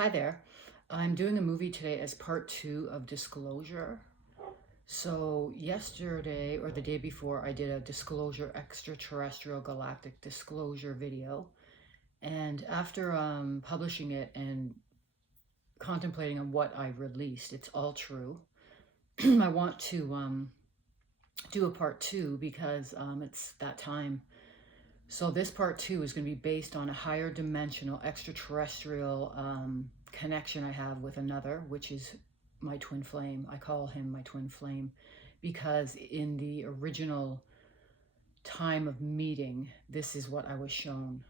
Hi there. I'm doing a movie today as part 2 of Disclosure. So yesterday or the day before, I did a Disclosure extraterrestrial galactic disclosure video. And after publishing it and contemplating on what I released, it's all true. I want to do a part 2 because it's that time. So this part 2 is going to be based on a higher dimensional extraterrestrial connection I have with another, which is my twin flame. I call him my twin flame because in the original time of meeting, this is what I was shown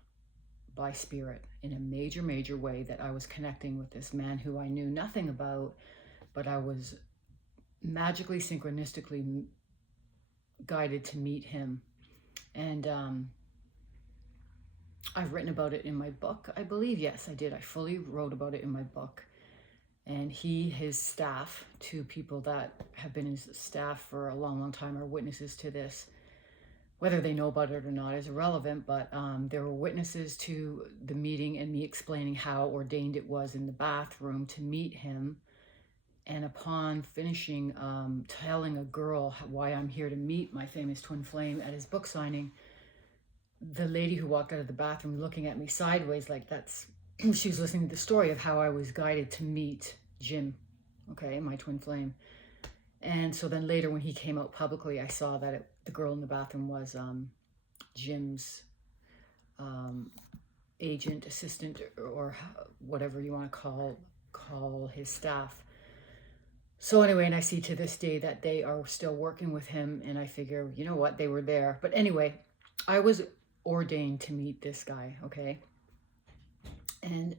by spirit in a major way, that I was connecting with this man who I knew nothing about, but I was magically, synchronistically guided to meet him. And I've written about it in my book, I believe. Yes, I did. I fully wrote about it in my book. And his staff, two people that have been his staff for a long time, are witnesses to this. Whether they know about it or not is irrelevant, but there were witnesses to the meeting and me explaining how ordained it was in the bathroom to meet him. And upon finishing telling a girl why I'm here to meet my famous twin flame at his book signing, the lady who walked out of the bathroom looking at me sideways like she was listening to the story of how I was guided to meet Jim, okay, my twin flame. And so then later when he came out publicly, I saw that the girl in the bathroom was Jim's agent, assistant, or whatever you want to call his staff. So anyway, and I see to this day that they are still working with him, and I figure, you know what, they were there. But anyway, I was ordained to meet this guy, okay? And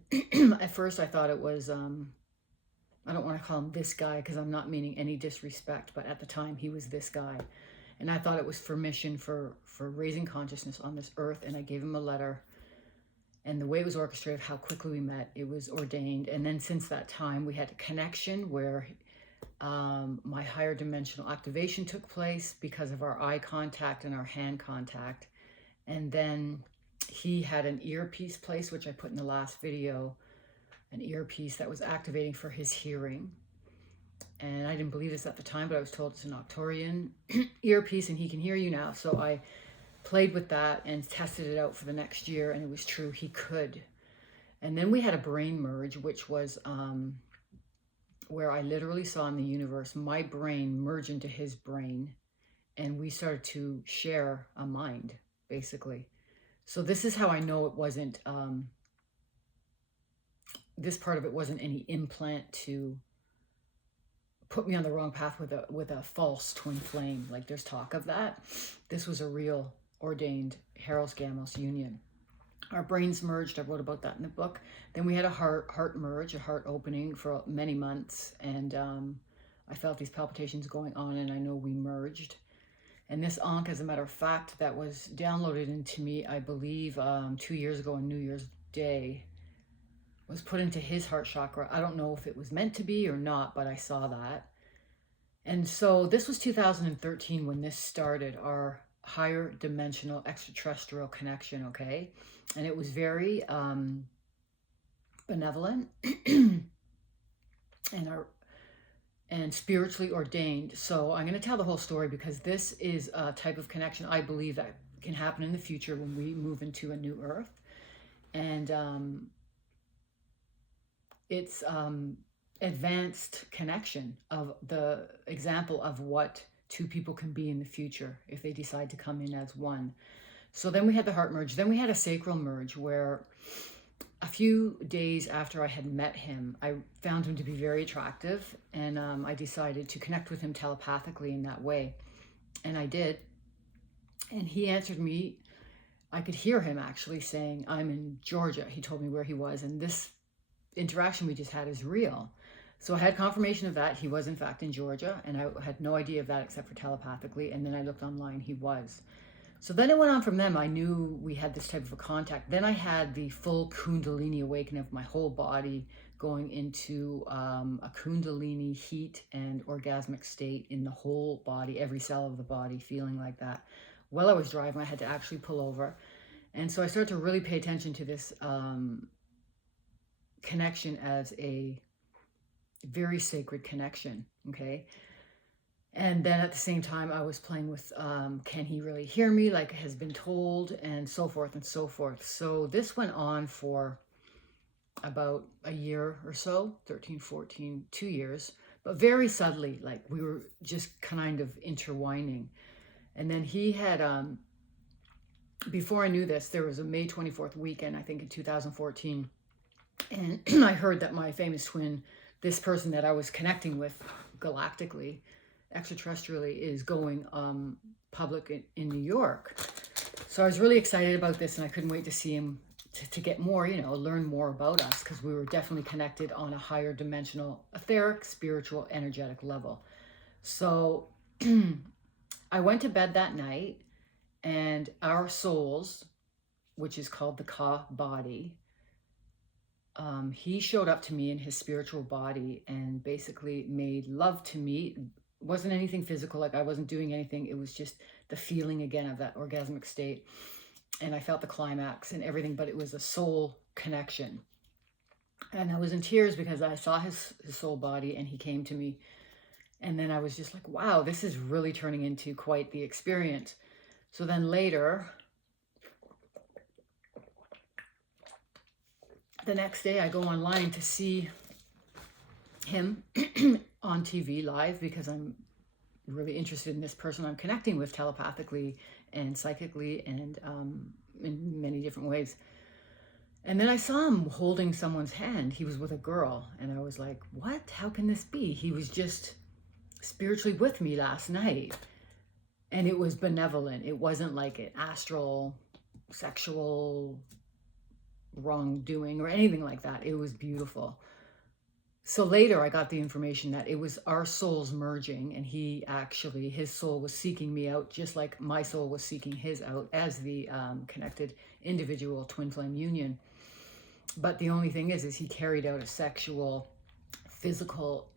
at first I thought it was, I don't want to call him this guy because I'm not meaning any disrespect, but at the time he was this guy. And I thought it was for mission for raising consciousness on this earth, and I gave him a letter. And the way it was orchestrated, how quickly we met, it was ordained. And then since that time, we had a connection where my higher dimensional activation took place because of our eye contact and our hand contact. And then he had an earpiece placed, which I put in the last video, an earpiece that was activating for his hearing. And I didn't believe this at the time, but I was told it's an Octorian earpiece and he can hear you now. So I played with that and tested it out for the next year, and it was true, he could. And then we had a brain merge, which was where I literally saw in the universe my brain merge into his brain, and we started to share a mind, basically. So this is how I know it wasn't, this part of it wasn't any implant to put me on the wrong path with a false twin flame. Like there's talk of that. This was a real ordained Heros Gamos union. Our brains merged. I wrote about that in the book. Then we had a heart merge, a heart opening for many months. And I felt these palpitations going on, and I know we merged. And this Ankh, as a matter of fact, that was downloaded into me, I believe 2 years ago on New Year's Day, was put into his heart chakra. I don't know if it was meant to be or not, but I saw that. And so this was 2013 when this started, our higher dimensional extraterrestrial connection, okay? And it was very benevolent and spiritually ordained. So I'm going to tell the whole story because this is a type of connection I believe that can happen in the future when we move into a new earth. And it's advanced connection of the example of what two people can be in the future if they decide to come in as one. So then we had the heart merge. Then we had a sacral merge where a few days after I had met him, I found him to be very attractive, and I decided to connect with him telepathically in that way. And I did. And he answered me. I could hear him actually saying, "I'm in Georgia." He told me where he was, and this interaction we just had is real. So I had confirmation of that. He was in fact in Georgia, and I had no idea of that except for telepathically. And then I looked online, he was. So then it went on from them. I knew we had this type of a contact. Then I had the full Kundalini awakening of my whole body, going into a Kundalini heat and orgasmic state in the whole body, every cell of the body, feeling like that. While I was driving, I had to actually pull over. And so I started to really pay attention to this connection as a very sacred connection, okay? And then at the same time, I was playing with, can he really hear me like has been told, and so forth and so forth. So this went on for about a year or so, 13, 14, 2 years, but very subtly, like we were just kind of intertwining. And then he had, before I knew this, there was a May 24th weekend, I think in 2014. And I heard that my famous twin, this person that I was connecting with galactically, extraterrestrially, is going public in New York. So I was really excited about this, and I couldn't wait to see him, to get more, learn more about us, because we were definitely connected on a higher dimensional, etheric, spiritual, energetic level. So I went to bed that night, and our souls, which is called the Ka body, he showed up to me in his spiritual body and basically made love to me. It wasn't anything physical, like I wasn't doing anything. It was just the feeling again of that orgasmic state. And I felt the climax and everything, but it was a soul connection. And I was in tears because I saw his soul body, and he came to me. And then I was just like, wow, this is really turning into quite the experience. So then later, the next day, I go online to see him on TV live, because I'm really interested in this person I'm connecting with telepathically and psychically, and in many different ways. And then I saw him holding someone's hand. He was with a girl, and I was like, what? How can this be? He was just spiritually with me last night, and it was benevolent. It wasn't like an astral, sexual wrongdoing or anything like that. It was beautiful. So later I got the information that it was our souls merging, and his soul was seeking me out, just like my soul was seeking his out as the connected individual twin flame union. But the only thing is he carried out a sexual, physical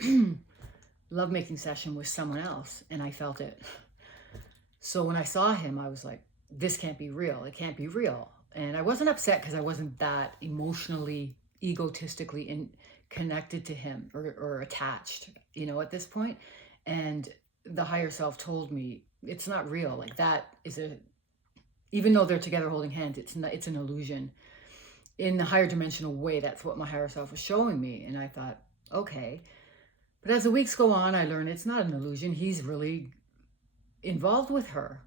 lovemaking session with someone else, and I felt it. So when I saw him, I was like, this can't be real. It can't be real. And I wasn't upset, because I wasn't that emotionally, egotistically connected to him or attached, at this point. And the higher self told me it's not real. Like, that is even though they're together holding hands, it's an illusion. In the higher dimensional way, that's what my higher self was showing me. And I thought, okay. But as the weeks go on, I learned it's not an illusion. He's really involved with her.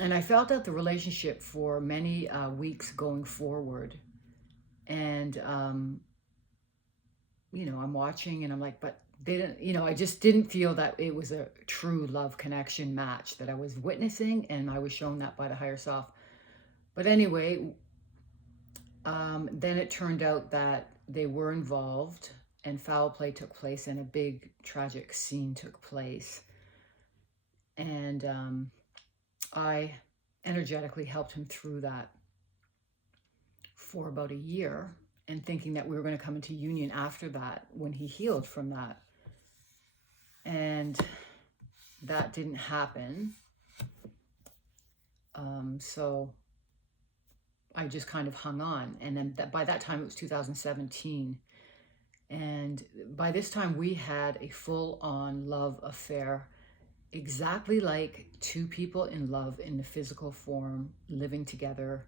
And I felt out the relationship for many weeks going forward. And, I'm watching, and I'm like, but they didn't, I just didn't feel that it was a true love connection match that I was witnessing. And I was shown that by the higher self. But anyway, then it turned out that they were involved, and foul play took place, and a big tragic scene took place. And I energetically helped him through that for about a year, and thinking that we were going to come into union after that, when he healed from that. And that didn't happen. So I just kind of hung on. And then by that time, it was 2017. And by this time, we had a full-on love affair, exactly like two people in love in the physical form, living together,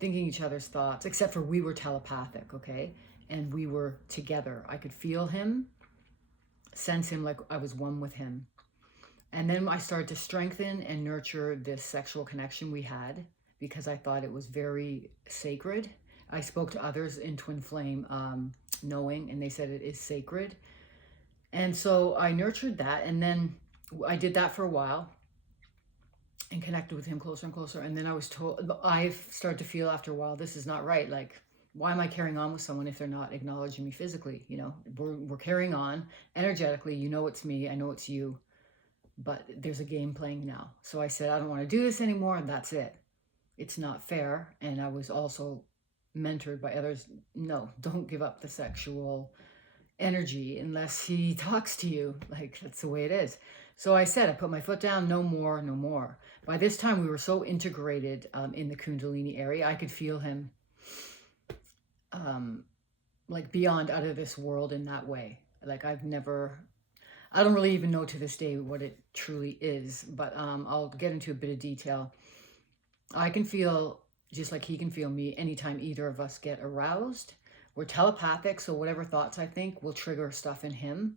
thinking each other's thoughts, except for we were telepathic, okay? And we were together. I could feel him, sense him, like I was one with him. And then I started to strengthen and nurture this sexual connection we had, because I thought it was very sacred. I spoke to others in Twin Flame knowing, and they said it is sacred. And so I nurtured that, and then I did that for a while and connected with him closer and closer. And then I started to feel after a while, this is not right. Like, why am I carrying on with someone if they're not acknowledging me physically? We're carrying on energetically. It's me, I know it's you, but there's a game playing now. So I said, I don't want to do this anymore, and that's it. It's not fair. And I was also mentored by others. No, don't give up the sexual energy unless he talks to you. Like, that's the way it is. So I said, I put my foot down, no more, no more. By this time, we were so integrated in the Kundalini area, I could feel him like beyond out of this world in that way. Like I don't really even know to this day what it truly is, but I'll get into a bit of detail. I can feel just like he can feel me anytime either of us get aroused. We're telepathic, so whatever thoughts I think will trigger stuff in him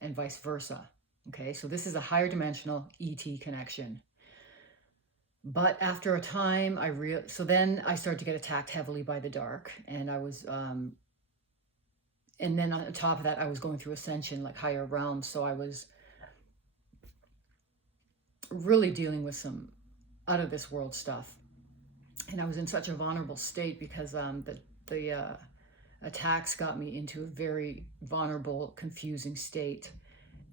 and vice versa. Okay, so this is a higher dimensional ET connection. But after a time, so then I started to get attacked heavily by the dark, and I was and then on top of that, I was going through ascension, like higher realms. So I was really dealing with some out of this world stuff. And I was in such a vulnerable state because the attacks got me into a very vulnerable, confusing state.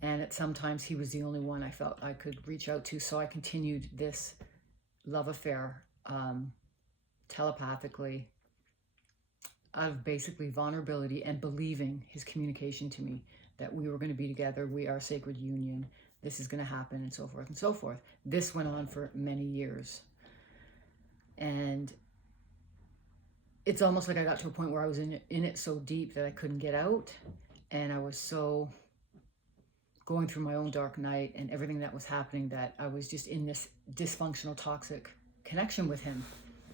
And at sometimes he was the only one I felt I could reach out to. So I continued this love affair telepathically, out of basically vulnerability and believing his communication to me that we were going to be together, we are a sacred union, this is going to happen, and so forth and so forth. This went on for many years. And it's almost like I got to a point where I was in it so deep that I couldn't get out. And I was so going through my own dark night and everything that was happening that I was just in this dysfunctional, toxic connection with him.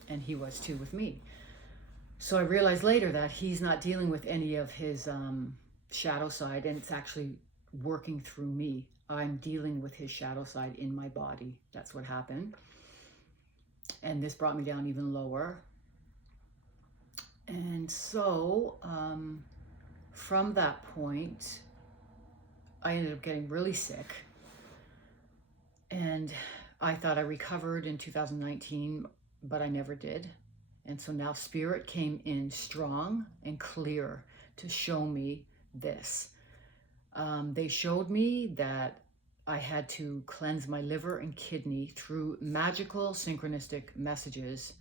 And he was too with me. So I realized later that he's not dealing with any of his shadow side, and it's actually working through me. I'm dealing with his shadow side in my body. That's what happened. And this brought me down even lower. And so from that point, I ended up getting really sick. And I thought I recovered in 2019, but I never did. And so now Spirit came in strong and clear to show me this. They showed me that I had to cleanse my liver and kidney through magical synchronistic messages.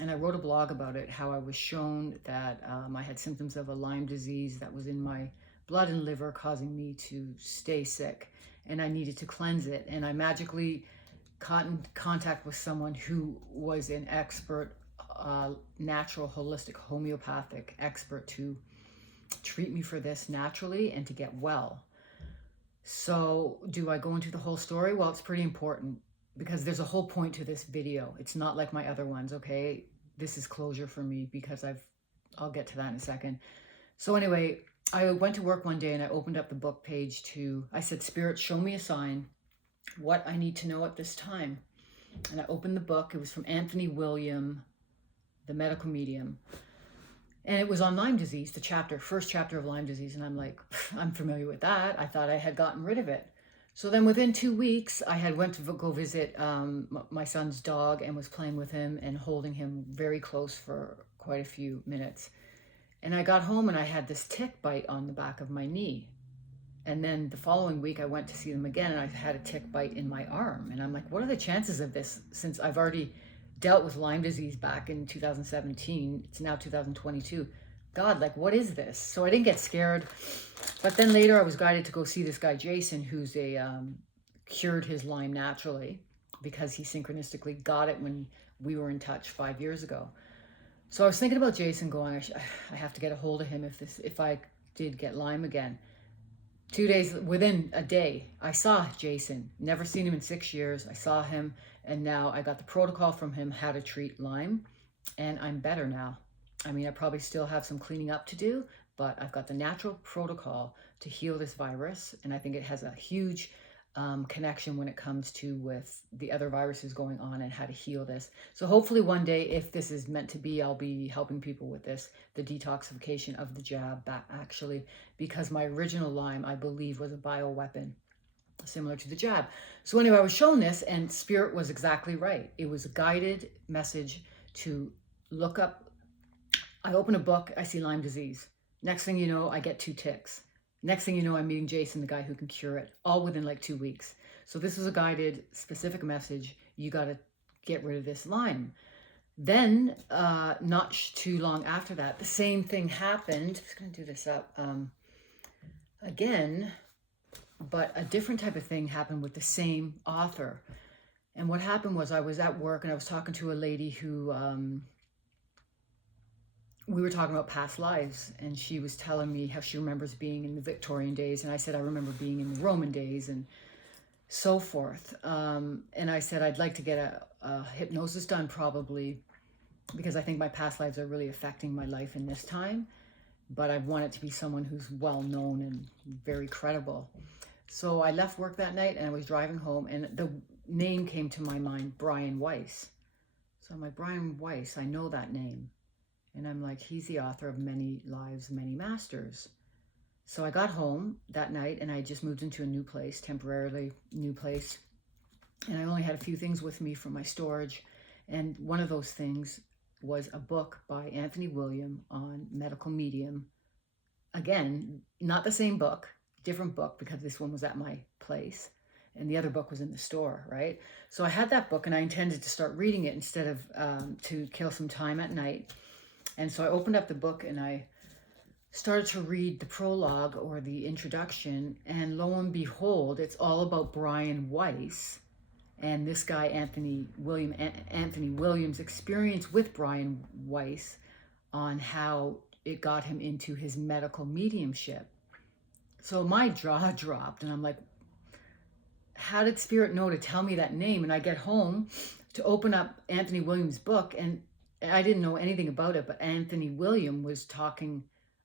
And I wrote a blog about it, how I was shown that I had symptoms of a Lyme disease that was in my blood and liver, causing me to stay sick. And I needed to cleanse it. And I magically got in contact with someone who was an expert, natural, holistic, homeopathic expert to treat me for this naturally and to get well. So do I go into the whole story? Well, it's pretty important because there's a whole point to this video. It's not like my other ones, okay? This is closure for me because I'll get to that in a second. So anyway, I went to work one day and I opened up the book page I said, Spirit, show me a sign, what I need to know at this time. And I opened the book. It was from Anthony William, the medical medium. And it was on Lyme disease, the first chapter of Lyme disease. And I'm like, I'm familiar with that. I thought I had gotten rid of it. So then within 2 weeks, I had went to go visit my son's dog and was playing with him and holding him very close for quite a few minutes. And I got home and I had this tick bite on the back of my knee. And then the following week I went to see them again and I had a tick bite in my arm. And I'm like, what are the chances of this, since I've already dealt with Lyme disease back in 2017, it's now 2022. God, like, what is this? So I didn't get scared. But then later I was guided to go see this guy, Jason, who's cured his Lyme naturally because he synchronistically got it when we were in touch 5 years ago. So I was thinking about Jason going, I have to get a hold of him if I did get Lyme again. 2 days, within a day, I saw Jason. Never seen him in 6 years. I saw him, and now I got the protocol from him, how to treat Lyme, and I'm better now. I mean, I probably still have some cleaning up to do, but I've got the natural protocol to heal this virus, and I think it has a huge connection when it comes to with the other viruses going on and how to heal this. So hopefully one day, if this is meant to be, I'll be helping people with this, the detoxification of the jab, actually, because my original Lyme, I believe, was a bioweapon similar to the jab. So anyway, I was shown this and Spirit was exactly right. It was a guided message to look up. I open a book, I see Lyme disease. Next thing you know, I get 2 ticks. Next thing you know, I'm meeting Jason, the guy who can cure it, all within like 2 weeks. So this was a guided, specific message. You got to get rid of this Lyme. Then, not too long after that, the same thing happened. I'm just going to do this up again, but a different type of thing happened with the same author. And what happened was I was at work and I was talking to a lady who we were talking about past lives, and she was telling me how she remembers being in the Victorian days, and I said I remember being in the Roman days, and so forth. And I said I'd like to get a hypnosis done, probably because I think my past lives are really affecting my life in this time, but I want it to be someone who's well known and very credible. So I left work that night and I was driving home, and the name came to my mind, Brian Weiss. So I'm like, Brian Weiss, I know that name. And I'm like, he's the author of Many Lives, Many Masters. So I got home that night and I just moved into a new place, temporarily new place. And I only had a few things with me from my storage. And one of those things was a book by Anthony William on medical medium. Again, not the same book, different book, because this one was at my place and the other book was in the store, right? So I had that book and I intended to start reading it instead of to kill some time at night. And so I opened up the book and I started to read the prologue or the introduction, and lo and behold, it's all about Brian Weiss and this guy Anthony Williams' experience with Brian Weiss on how it got him into his medical mediumship. So my jaw dropped and I'm like, how did Spirit know to tell me that name? And I get home to open up Anthony Williams' book, and I didn't know anything about it, but Anthony William was talking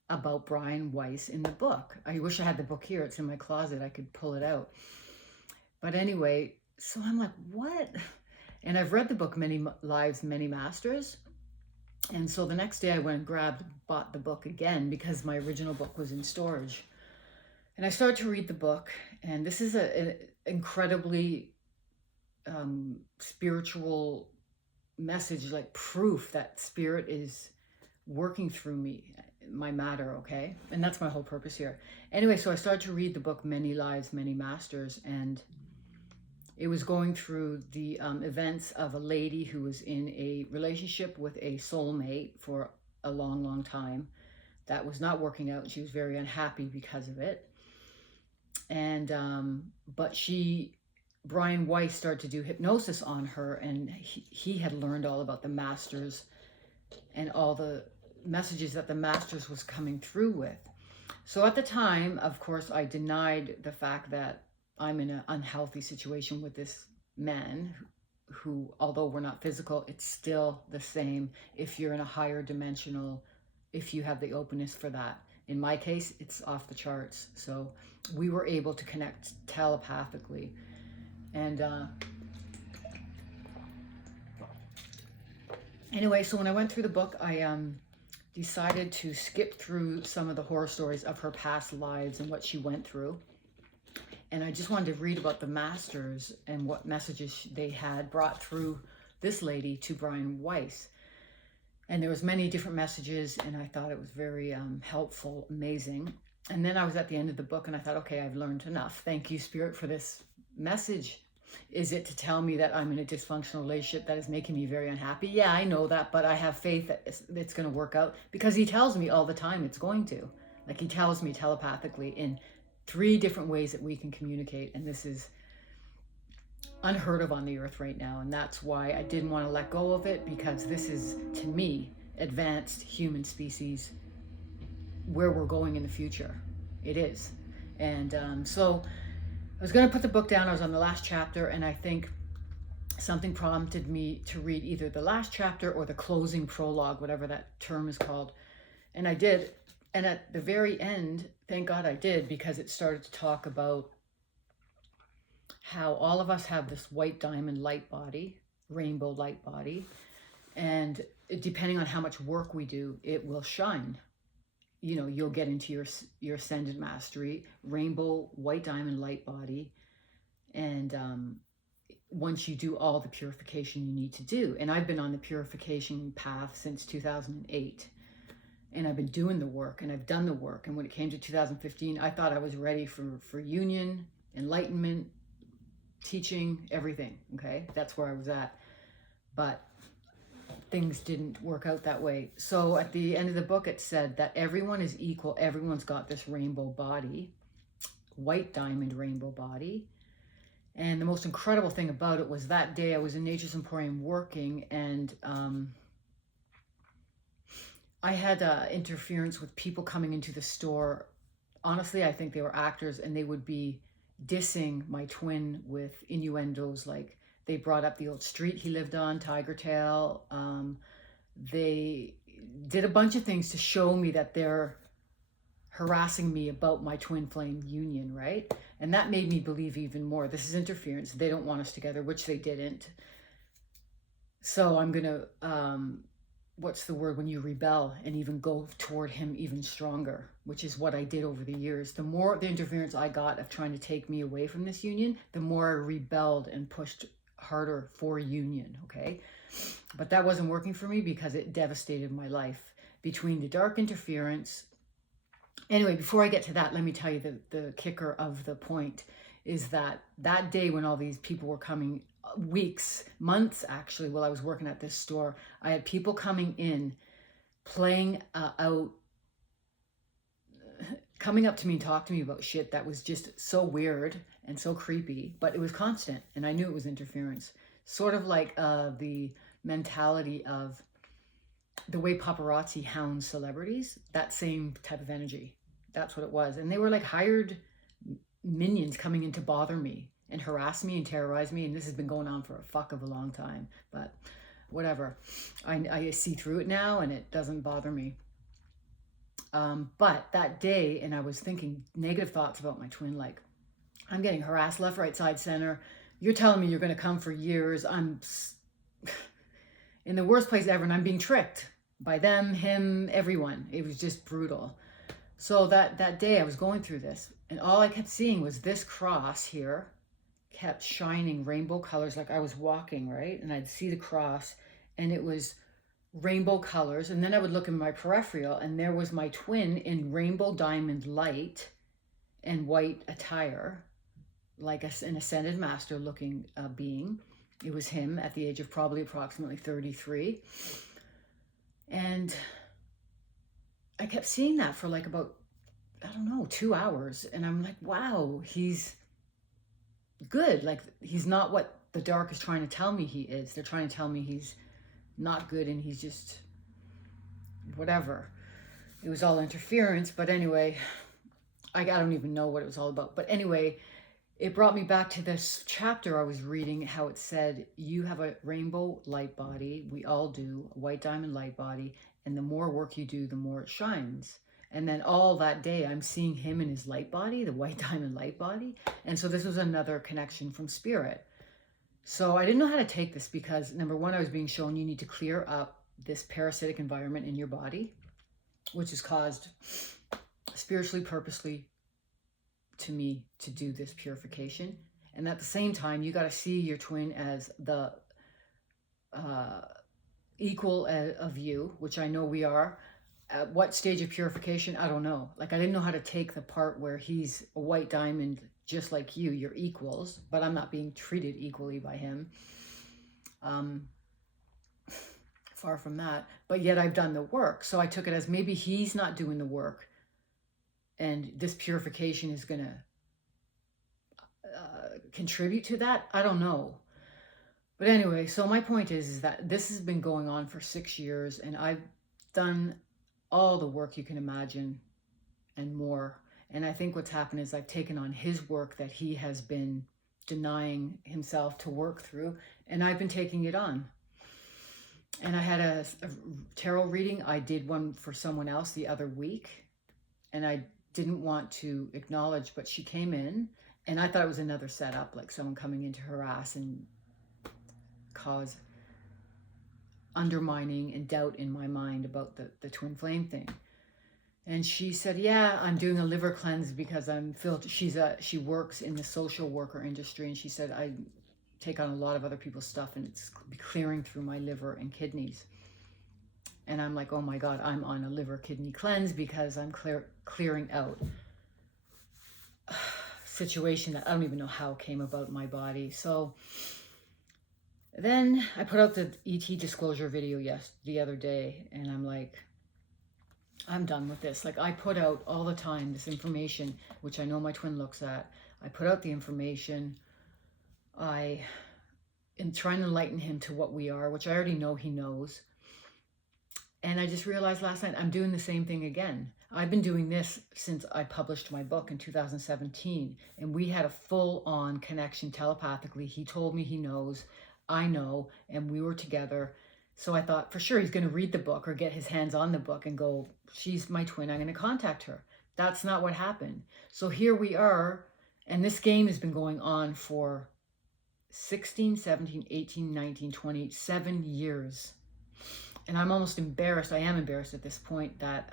about Brian Weiss in the book. I wish I had the book here. It's in my closet. I could pull it out. But anyway, so I'm like, what? And I've read the book, Many Lives, Many Masters. And so the next day I went and bought the book again because my original book was in storage. And I started to read the book, and this is an incredibly spiritual message, like proof that Spirit is working through me, my matter, okay? And that's my whole purpose here. Anyway, so I started to read the book, Many Lives, Many Masters, and it was going through the events of a lady who was in a relationship with a soulmate for a long, long time. That was not working out. She was very unhappy because of it. And, but Brian Weiss started to do hypnosis on her, and he had learned all about the masters and all the messages that the masters was coming through with. So at the time, of course, I denied the fact that I'm in an unhealthy situation with this man who, although we're not physical, it's still the same if you're in a higher dimensional, if you have the openness for that. In my case, it's off the charts. So we were able to connect telepathically. And anyway, so when I went through the book, I decided to skip through some of the horror stories of her past lives and what she went through. And I just wanted to read about the masters and what messages they had brought through this lady to Brian Weiss. And there was many different messages, and I thought it was very helpful, amazing. And then I was at the end of the book and I thought, okay, I've learned enough. Thank you, Spirit, for this message. Is it to tell me that I'm in a dysfunctional relationship that is making me very unhappy? Yeah, I know that, but I have faith that it's going to work out, because he tells me all the time it's going to. Like, he tells me telepathically in 3 different ways that we can communicate, and this is unheard of on the earth right now. And that's why I didn't want to let go of it, because this is, to me, advanced human species, where we're going in the future. It is. And so I was going to put the book down. I was on the last chapter, and I think something prompted me to read either the last chapter or the closing prologue, whatever that term is called. And I did. And at the very end, thank God I did, because it started to talk about how all of us have this white diamond light body, rainbow light body, and depending on how much work we do, it will shine. You know, you'll get into your ascended mastery, rainbow white diamond light body, and once you do all the purification you need to do. And I've been on the purification path since 2008, and I've been doing the work, and I've done the work. And when it came to 2015, I thought I was ready for union, enlightenment, teaching, everything. Okay, that's where I was at, but things didn't work out that way. So at the end of the book, it said that everyone is equal. Everyone's got this rainbow body, white diamond rainbow body. And the most incredible thing about it was that day I was in Nature's Emporium working, and I had interference with people coming into the store. Honestly, I think they were actors, and they would be dissing my twin with innuendos. Like, they brought up the old street he lived on, Tiger Tail. They did a bunch of things to show me that they're harassing me about my twin flame union, right? And that made me believe even more. This is interference. They don't want us together, which they didn't. So I'm going to, what's the word when you rebel and even go toward him even stronger, which is what I did over the years. The more the interference I got of trying to take me away from this union, the more I rebelled and pushed harder for union, okay? But that wasn't working for me because it devastated my life between the dark interference. Anyway, before I get to that, let me tell you the kicker of the point is that that day when all these people were coming, weeks, months actually, while I was working at this store, I had people coming in, playing out, coming up to me and talk to me about shit that was just so weird and so creepy, but it was constant, and I knew it was interference. Sort of like the mentality of the way paparazzi hounds celebrities, that same type of energy. That's what it was. And they were like hired minions coming in to bother me and harass me and terrorize me. And this has been going on for a fuck of a long time, but whatever. I see through it now and it doesn't bother me. But that day, and I was thinking negative thoughts about my twin, like, I'm getting harassed left, right, side, center. You're telling me you're going to come for years. I'm in the worst place ever, and I'm being tricked by them, him, everyone. It was just brutal. So that day I was going through this, and all I kept seeing was this cross here kept shining rainbow colors. Like I was walking, right? And I'd see the cross, and it was rainbow colors. And then I would look in my peripheral, and there was my twin in rainbow diamond light and white attire, like an ascended master looking being. It was him at the age of probably approximately 33. And I kept seeing that for like about, I don't know, 2 hours. And I'm like, wow, he's good. Like, he's not what the dark is trying to tell me he is. They're trying to tell me he's not good and he's just whatever. It was all interference. But anyway, I don't even know what it was all about. But anyway, it brought me back to this chapter I was reading, how it said, you have a rainbow light body. We all do, a white diamond light body. And the more work you do, the more it shines. And then all that day, I'm seeing him in his light body, the white diamond light body. And so this was another connection from spirit. So I didn't know how to take this because, number one, I was being shown you need to clear up this parasitic environment in your body, which is caused spiritually, purposely, to me to do this purification. And at the same time, you got to see your twin as the equal of you, which I know we are. At what stage of purification, I don't know. Like, I didn't know how to take the part where he's a white diamond just like you, you're equals, but I'm not being treated equally by him. Far from that, but yet I've done the work. So I took it as maybe he's not doing the work, and this purification is going to contribute to that. I don't know. But anyway, so my point is that this has been going on for 6 years, and I've done all the work you can imagine and more. And I think what's happened is I've taken on his work that he has been denying himself to work through, and I've been taking it on. And I had a tarot reading. I did one for someone else the other week, and I didn't want to acknowledge, but she came in, and I thought it was another setup, like someone coming in to harass and cause undermining and doubt in my mind about the twin flame thing. And she said, yeah, I'm doing a liver cleanse because I'm filled. She works in the social worker industry, and she said, I take on a lot of other people's stuff, and it's clearing through my liver and kidneys. And I'm like, oh my God, I'm on a liver kidney cleanse because I'm clearing out a situation that I don't even know how came about in my body. So then I put out the ET disclosure video the other day, and I'm like, I'm done with this. Like, I put out all the time this information, which I know my twin looks at. I put out the information. I am trying to enlighten him to what we are, which I already know he knows. And I just realized last night I'm doing the same thing again. I've been doing this since I published my book in 2017, and we had a full-on connection telepathically. He told me he knows, I know, and we were together. So I thought for sure he's going to read the book or get his hands on the book and go, she's my twin, I'm going to contact her. That's not what happened. So here we are, and this game has been going on for 16, 17, 18, 19, 20, 7 years. And I'm almost embarrassed. I am embarrassed at this point that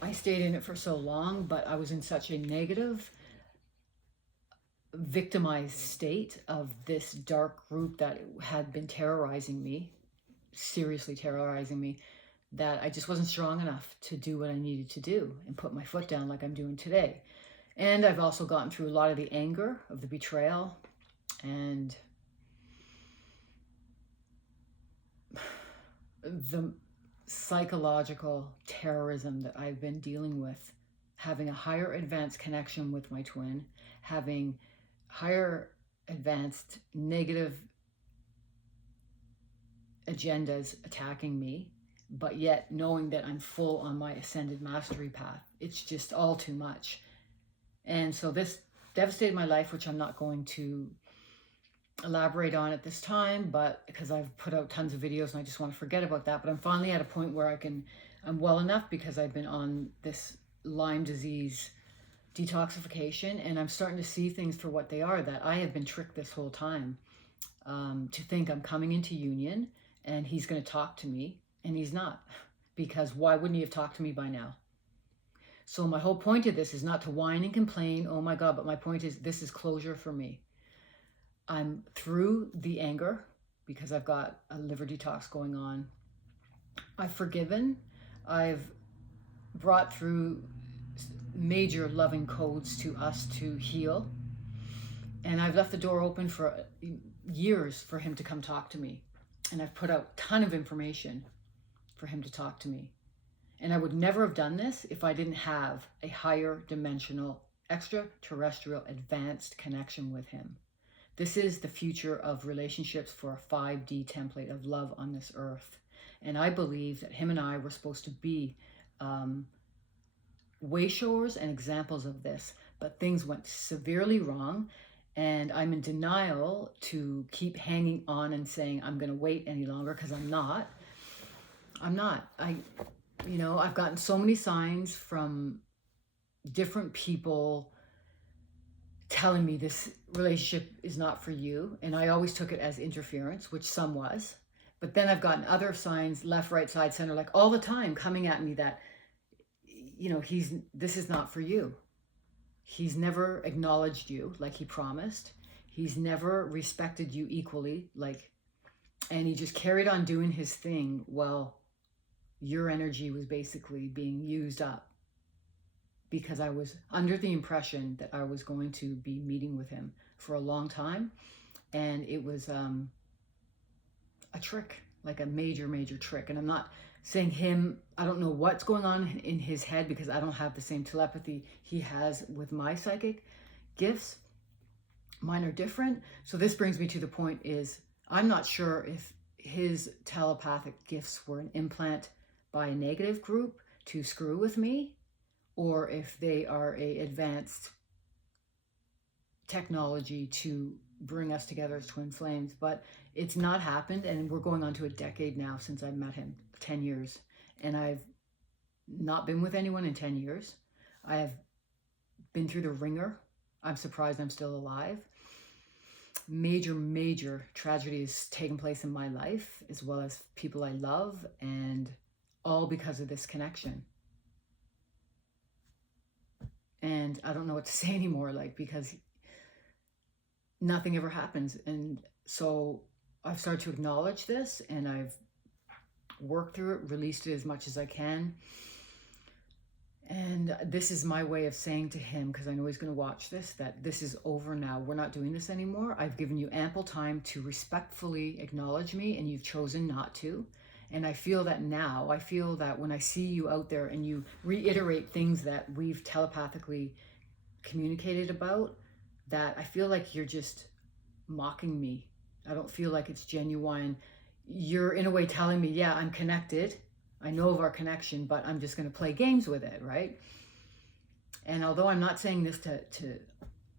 I stayed in it for so long, but I was in such a negative, victimized state of this dark group that had been terrorizing me, seriously terrorizing me, that I just wasn't strong enough to do what I needed to do and put my foot down like I'm doing today. And I've also gotten through a lot of the anger of the betrayal and the psychological terrorism that I've been dealing with, having a higher advanced connection with my twin, having higher advanced negative agendas attacking me, but yet knowing that I'm full on my ascended mastery path. It's just all too much. And so this devastated my life, which I'm not going to elaborate on at this time, but because I've put out tons of videos and I just want to forget about that. But I'm finally at a point where I'm well enough because I've been on this Lyme disease detoxification, and I'm starting to see things for what they are, that I have been tricked this whole time to think I'm coming into union and he's going to talk to me, and he's not, because why wouldn't he have talked to me by now? So my whole point of this is not to whine and complain, oh my God, but my point is this is closure for me. I'm through the anger because I've got a liver detox going on. I've forgiven. I've brought through major loving codes to us to heal. And I've left the door open for years for him to come talk to me. And I've put out a ton of information for him to talk to me. And I would never have done this if I didn't have a higher dimensional, extraterrestrial, advanced connection with him. This is the future of relationships for a 5D template of love on this earth. And I believe that him and I were supposed to be way showers and examples of this, but things went severely wrong. And I'm in denial to keep hanging on and saying I'm going to wait any longer, because I'm not. I've gotten so many signs from different people telling me this relationship is not for you. And I always took it as interference, which some was. But then I've gotten other signs, left, right, side, center, like all the time coming at me that, this is not for you. He's never acknowledged you like he promised. He's never respected you equally, and he just carried on doing his thing while your energy was basically being used up, because I was under the impression that I was going to be meeting with him for a long time. And it was a trick, like a major, major trick. And I'm not saying I don't know what's going on in his head, because I don't have the same telepathy he has with my psychic gifts. Mine are different. So this brings me to the point is, I'm not sure if his telepathic gifts were an implant by a negative group to screw with me, or if they are a advanced technology to bring us together as twin flames. But it's not happened, and we're going on to a decade now since I met him, 10 years. And I've not been with anyone in 10 years. I have been through the ringer. I'm surprised I'm still alive. Major, major tragedy has taken place in my life, as well as people I love, and all because of this connection. And I don't know what to say anymore, because nothing ever happens. And so I've started to acknowledge this, and I've worked through it, released it as much as I can. And this is my way of saying to him, because I know he's going to watch this, that this is over now. We're not doing this anymore. I've given you ample time to respectfully acknowledge me, and you've chosen not to. And I feel that now. I feel that when I see you out there and you reiterate things that we've telepathically communicated about, that I feel like you're just mocking me. I don't feel like it's genuine. you're in a way telling me, yeah, I'm connected. I know of our connection, but I'm just going to play games with it, right? And although I'm not saying this to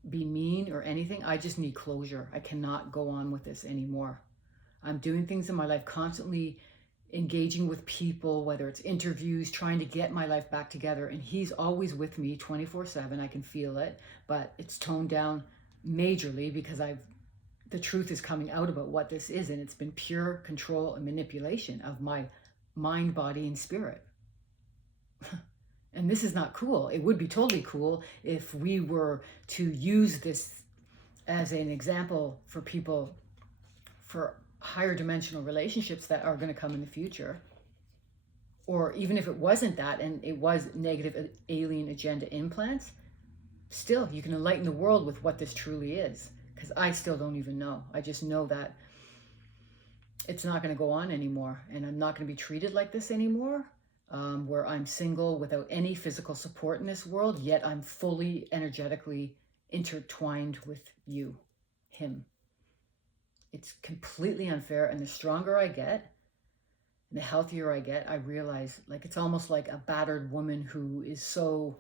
be mean or anything, I just need closure. I cannot go on with this anymore. I'm doing things in my life, constantly engaging with people, whether it's interviews, trying to get my life back together. And he's always with me 24/7. I can feel it, but it's toned down majorly because the truth is coming out about what this is. And it's been pure control and manipulation of my mind, body, and spirit. And this is not cool. It would be totally cool if we were to use this as an example for people, for higher dimensional relationships that are going to come in the future. Or even if it wasn't that and it was negative alien agenda implants, still you can enlighten the world with what this truly is. Because I still don't even know. I just know that it's not going to go on anymore, and I'm not going to be treated like this anymore, where I'm single without any physical support in this world, yet I'm fully energetically intertwined with you, him. It's completely unfair, and the stronger I get, and the healthier I get, I realize, like, it's almost like a battered woman who is so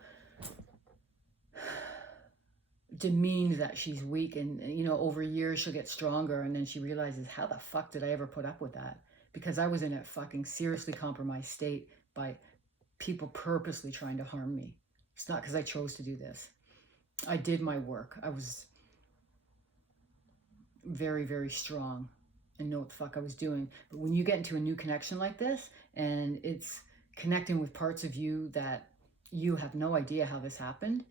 demeaned that she's weak, and over years she'll get stronger, and then she realizes, how the fuck did I ever put up with that? Because I was in a fucking seriously compromised state by people purposely trying to harm me. It's not because I chose to do this. I did my work. I was very, very strong and know what the fuck I was doing. But when you get into a new connection like this, and it's connecting with parts of you that you have no idea how this happened,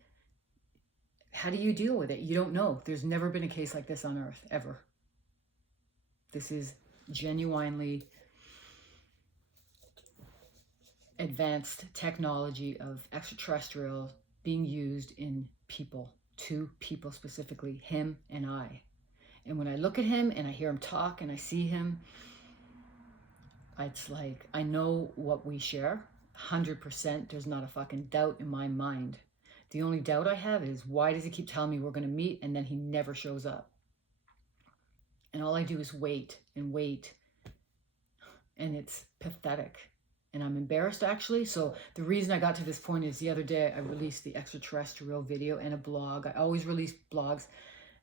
how do you deal with it? You don't know. There's never been a case like this on Earth, ever. This is genuinely advanced technology of extraterrestrial being used in people, two people specifically, him and I. And when I look at him and I hear him talk and I see him, it's like, I know what we share, 100%. There's not a fucking doubt in my mind. The only doubt I have is, why does he keep telling me we're going to meet and then he never shows up? And all I do is wait and wait. And it's pathetic. And I'm embarrassed, actually. So the reason I got to this point is the other day I released the extraterrestrial video and a blog. I always release blogs.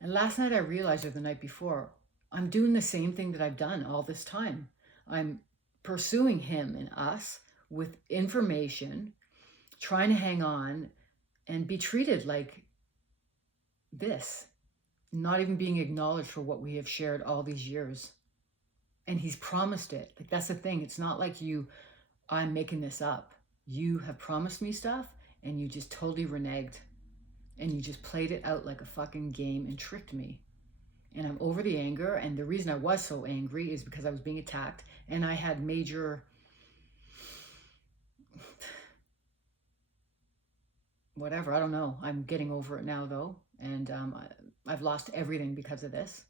And last night I realized, or the night before, I'm doing the same thing that I've done all this time. I'm pursuing him and us with information, trying to hang on and be treated like this, not even being acknowledged for what we have shared all these years. And he's promised it. Like, that's the thing. It's not like I'm making this up. You have promised me stuff and you just totally reneged. And you just played it out like a fucking game and tricked me. And I'm over the anger. And the reason I was so angry is because I was being attacked. And I had major... whatever, I don't know. I'm getting over it now, though. And I've lost everything because of this.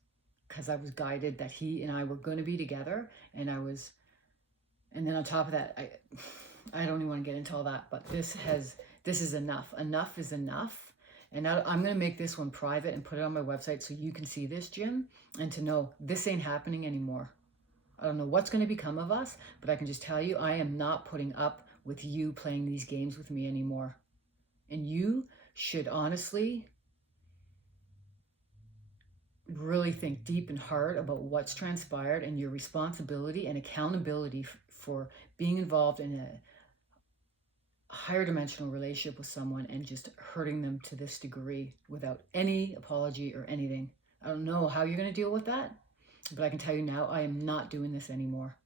Because I was guided that he and I were going to be together. And then on top of that, I don't even want to get into all that. But this is enough. Enough is enough. And I'm going to make this one private and put it on my website so you can see this, Jim. And to know this ain't happening anymore. I don't know what's going to become of us. But I can just tell you, I am not putting up with you playing these games with me anymore. And you should honestly really think deep and hard about what's transpired and your responsibility and accountability for being involved in a higher dimensional relationship with someone and just hurting them to this degree without any apology or anything. I don't know how you're going to deal with that, but I can tell you now, I am not doing this anymore.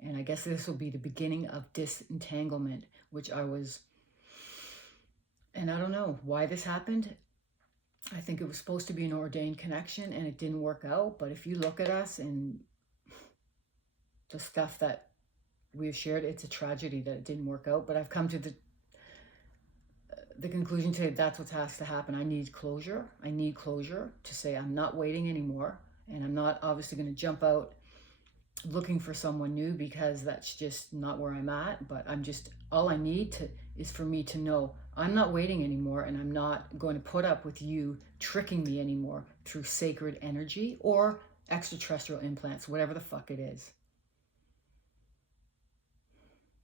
And I guess this will be the beginning of disentanglement, which I was... And I don't know why this happened. I think it was supposed to be an ordained connection and it didn't work out. But if you look at us and the stuff that we've shared, it's a tragedy that it didn't work out. But I've come to the conclusion today, that's what has to happen. I need closure. I need closure to say I'm not waiting anymore. And I'm not obviously going to jump out looking for someone new, because that's just not where I'm at. But all I need is for me to know I'm not waiting anymore, and I'm not going to put up with you tricking me anymore through sacred energy or extraterrestrial implants, whatever the fuck it is.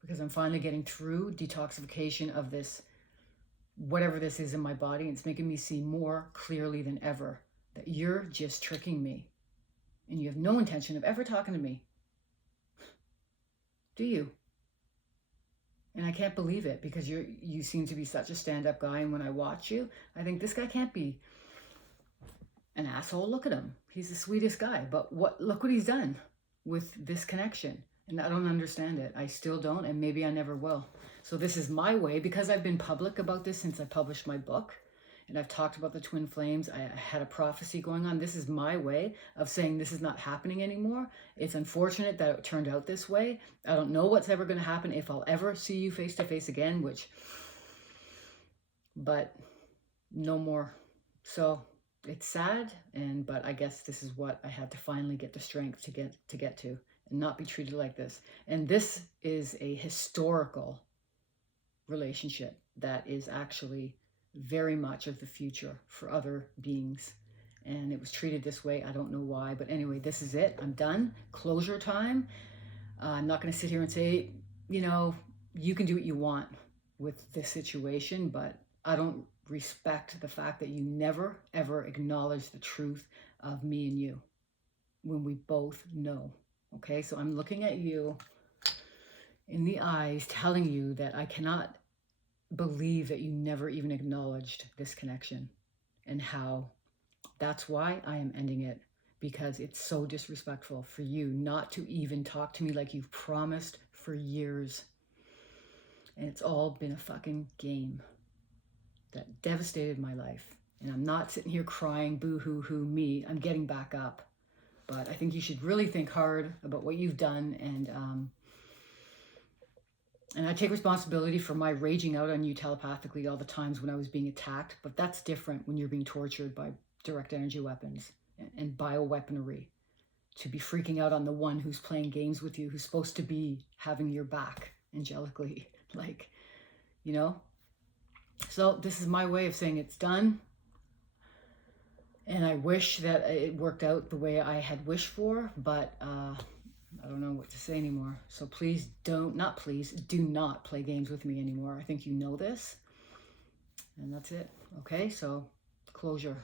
Because I'm finally getting through detoxification of this, whatever this is in my body. And it's making me see more clearly than ever that you're just tricking me. And you have no intention of ever talking to me. Do you? And I can't believe it, because you seem to be such a stand-up guy. And when I watch you, I think this guy can't be an asshole. Look at him. He's the sweetest guy. But look what he's done with this connection. And I don't understand it. I still don't, and maybe I never will. So this is my way, because I've been public about this since I published my book. And I've talked about the twin flames. I had a prophecy going on. This is my way of saying this is not happening anymore. It's unfortunate that it turned out this way. I don't know what's ever going to happen, if I'll ever see you face to face again, but no more. So it's sad, but I guess this is what I had to finally get the strength to get to, and not be treated like this. And this is a historical relationship that is actually very much of the future for other beings. And it was treated this way. I don't know why. But anyway, this is it. I'm done. Closure time. I'm not going to sit here and say, you can do what you want with this situation. But I don't respect the fact that you never, ever acknowledge the truth of me and you when we both know. Okay? So I'm looking at you in the eyes, telling you that I cannot believe that you never even acknowledged this connection, and how that's why I am ending it, because it's so disrespectful for you not to even talk to me like you've promised for years. And it's all been a fucking game that devastated my life. And I'm not sitting here crying, boo-hoo-hoo me. I'm getting back up. But I think you should really think hard about what you've done. And I take responsibility for my raging out on you telepathically all the times when I was being attacked. But that's different when you're being tortured by direct energy weapons and bioweaponry. To be freaking out on the one who's playing games with you, who's supposed to be having your back angelically. So this is my way of saying it's done. And I wish that it worked out the way I had wished for, but I don't know what to say anymore. So please do not play games with me anymore. I think you know this. And that's it. Okay, so closure.